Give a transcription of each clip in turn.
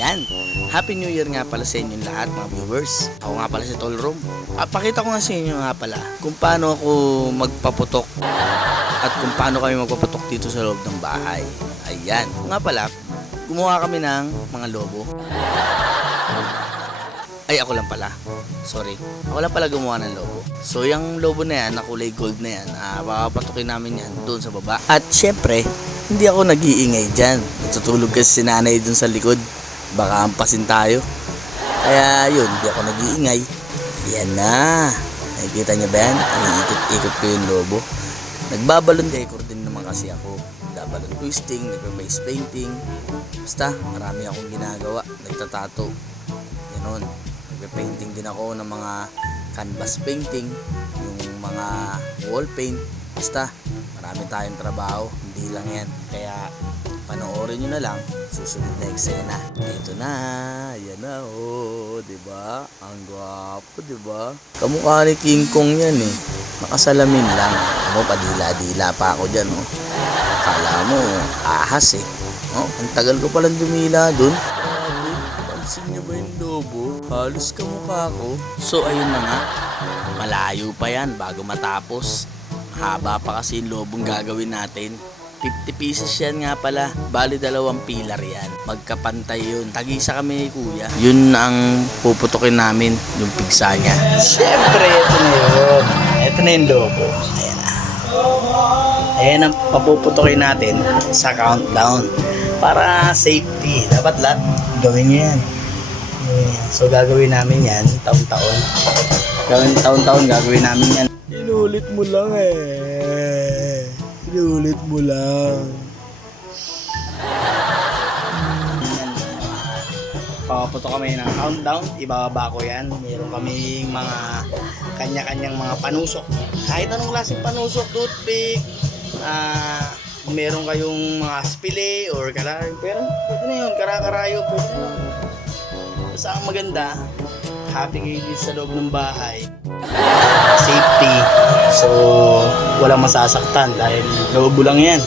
Ayan, Happy New Year nga pala sa inyong lahat mga viewers. Ako nga pala si Tolrom. Pakita ko nga sa inyo nga pala kung paano ako magpaputok at kung paano kami magpaputok dito sa loob ng bahay. Ayan, nga pala, gumawa kami ng mga lobo. Ay, ako lang pala. Sorry. Ako lang pala gumawa ng lobo. So, yung lobo na yan, na kulay gold na yan, papatukin namin yan doon sa baba. At syempre, hindi ako nag-iingay dyan. Natutulog kasi si nanay doon sa likod. Baka ampasin tayo. Kaya yun, hindi ako nag-iingay. Yan na. Nakikita niyo ba yan? Ikot-ikot ko yung lobo. Nagbabalon decor din naman kasi ako. Nagbabalon twisting, nagpa-face painting. Basta, marami akong ginagawa. Nagtatato. Ganon. Nagpa-painting din ako ng mga canvas painting. Yung mga wall paint. Basta, marami tayong trabaho. Hindi lang yan. Kaya, panoorin nyo na lang susunod na eksena. Dito na, yan na diba? Ang gwapo, diba? Kamukha ni King Kong yan eh. Nakasalamin lang. Ano, padila-dila pa ako dyan Akala mo, ahas eh. Ang tagal ko palang dumila dun. Grabe, pansin nyo ba yung lobo? Halos kamukha ko. So ayun na nga, malayo pa yan bago matapos. Haba pa kasi yung lobong gagawin natin. 50 pieces yan nga pala. Bali 2 pilar yan. Magkapantay yun. Tagisa kami ni kuya. Yun ang puputukin namin. Yung pigsa niya. Siyempre, ito na yun. Ito na yung lobo. Ayan na. Ayan ang papuputukin natin sa countdown. Para safety. Dapat lahat gawin nyo yan. So gagawin namin yan taon-taon. Taon-taon gagawin namin yan. Inulit mo lang Inulit mo lang. Papaputok kami ng countdown. Ibababa ko yan. Meron kaming mga kanya-kanyang mga panusok. Kahit anong klaseng panusok, toothpick, meron kayong mga spile or karayo. Pero pwede na yun, karakarayo po. Basta ang maganda, happy kayo dito sa loob ng bahay. Safety. So, walang masasaktan dahil lobo lang yan.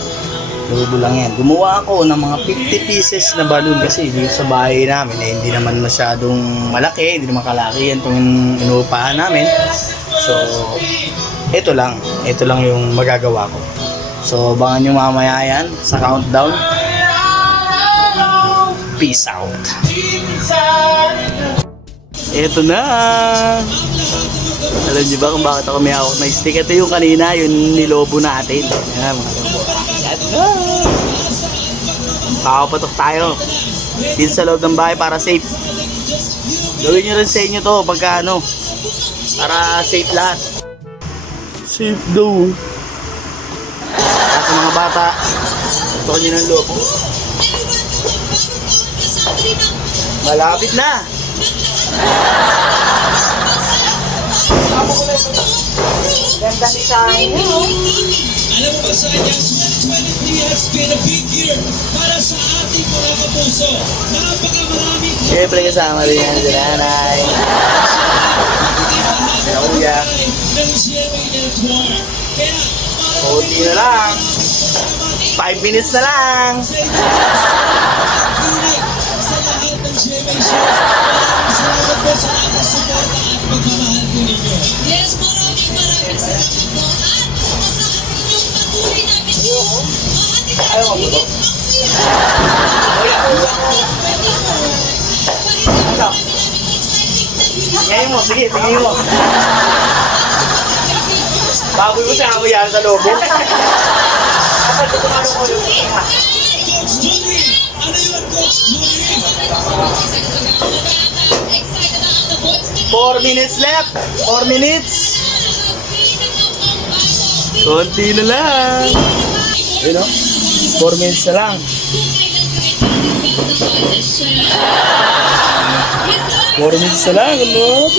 Lobo lang yan. Gumawa ako ng mga 50 pieces na balloon kasi dito sa bahay namin hindi naman masyadong malaki, hindi naman kalaki yan itong inuupahan namin. So, ito lang yung magagawa ko. So, abangan nyo mamaya yan sa countdown. Peace out. Ito na. Alam niyo ba kung bakit ako may hawak na stick? Ito yung kanina, yung nilobo natin. Ayan mga lobo. Let's go! Kakapatok tayo. Dito sa loob ng bahay para safe. Gawin nyo rin sa inyo to pagka para safe lahat. Safe daw. At mga bata, ito nyo ng lobo. Malapit na. Ganda ni Shine. Alam mo ba sa kanya, 2023 has been a big year para sa ating mga kapuso. Napakamaraming Siyempre kasama rin yan si nanay. Si kuya. ng GMA Network. Kaya Kunti na lang. 5 minutes na lang. sa lahat ng GMA shows, maraming salamat po sa lahat ng suporta at pagmamahal po ninyo. Yes, maraming salamat po. At sa inyong patuloy na video, ating Ayaw mo ba? Tingnan mo, sige, tingnan mo. Baboy mo siya yan sa lobo. Kapag ito ano ko yung Coach Julie! Ano yun, Coach Julie? 4 minutes left. 4 minutes. Konti na lang. Ayun o. 4 minutes na lang. 4 minutes na lang. Ano?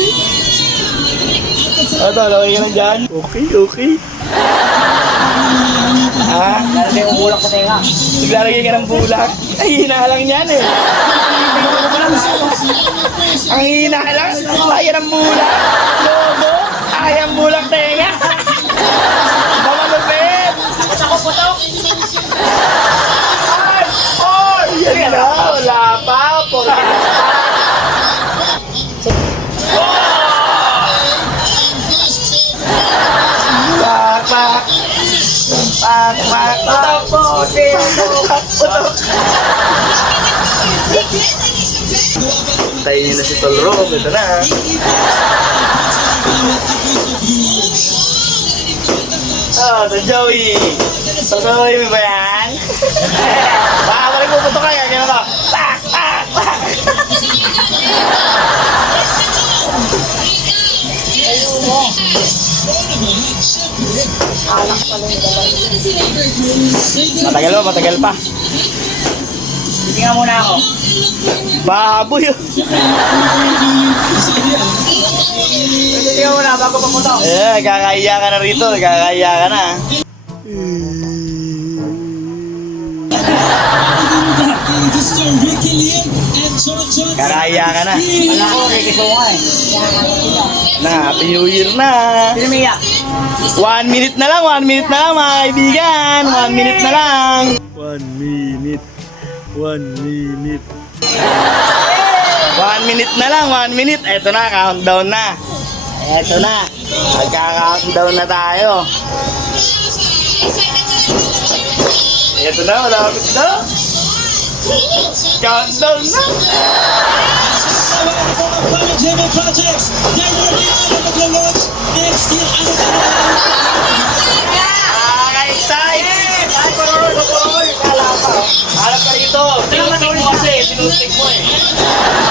Ito, lagay ka lang dyan. Okay. Lalagay mo bulak sa tenga. Naglalagay ka ng bulak. Ay, hina lang yan eh. Ang hina lang. Ayan ang bulak. Lobo. Ayan ang bulak tenga. Mamalupit. Ako putok. Ay! Oh! Yan na. Wala pa. 4 Putok po, putok. Tayo na si Tol Rob, ito na. Oh, Tol Joey. Tutuloy mo ba yan? Baka mo rin puputok ka yan, yun ako. Tak, tak, tak. Matagal pa. Tingnan muna ako. Baboy yun. Tingnan muna bago paputok. Eh, kakahiya ka na rito. Kakahiya ka na. Mr. Ricky Lim and John Kakahiya ka na. Wala ako, kikiso nga eh. Na, Happy New Year na. Sino umiyak? 1 minute na lang mga kaibigan. 1 minute na lang. 1 minute. 1 minute. 1 minute na lang, 1 minute. Eto na, countdown na. Eto na. Magka-countdown na tayo. Eto na, malapit na. Countdown na. Gemma Projects. They're working on mag-launch next year. Ano ba Nakaka-excited! Ay, paroy! Kala pa. Harap ka rito. Tinustik mo kasi. Tinustik mo eh.